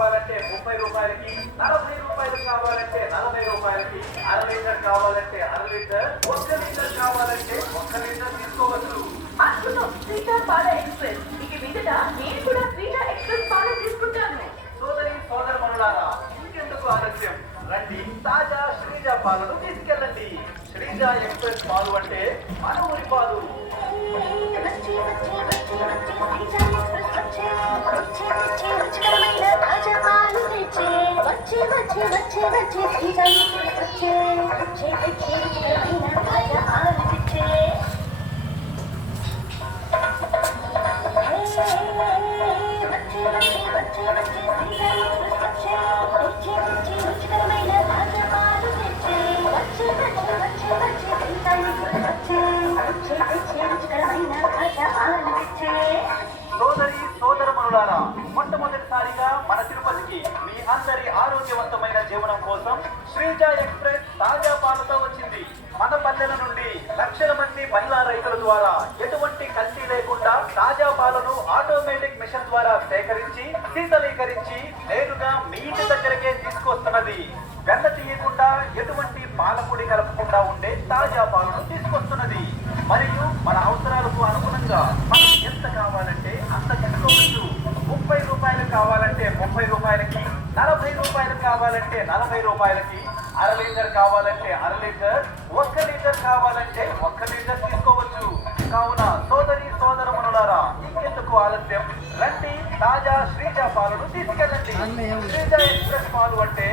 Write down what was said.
కావాలంటే 30 రూపాయలకి, 40 రూపాయలు కావాలంటే 40 రూపాయలకి, అర లీటర్ కావాలంటే అర లీటర్, 1 లీటర్ కావాలంటే 1 లీటర్ తీసుకోవచ్చు. అద్భుతం! శ్రీజ పాల ఎక్స్ప్రెస్. ఇక మీదట నేను కూడా శ్రీజ ఎక్స్ప్రెస్ పాలు తీసుకుంటాను. సోదరి సోదరమణులారా, ఇంకెందుకు ఆలస్యం? రండి, తాజా శ్రీజ పాలను తీసుకెళ్ళండి. శ్రీజ ఎక్స్ప్రెస్ పాలు అంటే మన ఊరి పాలు. వచ్చే వచ్చే వచ్చే వచ్చే శ్రీజ ఎక్స్ప్రెస్ వచ్చే వచ్చే వచ్చే రుచికరమైన తాజా పాలు తెచ్చే వచ్చే వచ్చే వచ్చే వచ్చే శ్రీజ ఎక్స్ప్రెస్ వచ్చే వచ్చే వచ్చే రుచికరమైన తాజా పాలు తెచ్చే వచ్చే వచ్చే వచ్చే వచ్చే శ్రీజ ఎక్స్ప్రెస్ వచ్చే వచ్చే వచ్చే రుచికరమైన తాజా పాలు తెచ్చే వచ్చే వచ్చే వచ్చే వచ్చే శ్రీజ ఎక్స్ప్రెస్ వచ్చే వచ్చే వచ్చే రుచికరమైన తాజా పాలు తెచ్చే. సోదరి సోదరమణులారా, మొట్టమొదటిసారిగా మన తిరుపతికి మీ అందరి ఆరోగ్యవంతమైన జీవనం కోసం శ్రీజ ఎక్స్ప్రెస్ తాజా పాలతో వచ్చింది. మన పల్లెల నుండి లక్షల మంది మహిళా రైతుల ద్వారా ఎటువంటి కల్తీ లేకుండా తాజా పాలను ఆటోమేటిక్ మిషన్ ద్వారా సేకరించి శీతలీకరించి నేరుగా మీ ఇంటి దగ్గరకే తీసుకొస్తున్నది. వెన్న తీయకుండా ఎటువంటి పాలపొడి కలపకుండా ఉండే తాజా పాలను తీసుకొస్తున్నది. మరియు మన అవసరాలకు అనుగుణంగా మనకు ఎంత కావాలంటే అంత తీసుకోవచ్చు. 30 రూపాయలు కావాలంటే 30 రూపాయలకి, 40 రూపాయలు కావాలంటే 40 రూపాయలకి, అర లీటర్ కావాలంటే అర లీటర్, 1 లీటర్ కావాలంటే 1 లీటర్ తీసుకోవచ్చు. కావున సోదరి సోదరమణులారా, ఇంకెందుకు ఆలస్యం? రండి, తాజా శ్రీజ పాలను తీసుకెళ్ళండి. శ్రీజ ఎక్స్ప్రెస్ పాలు అంటే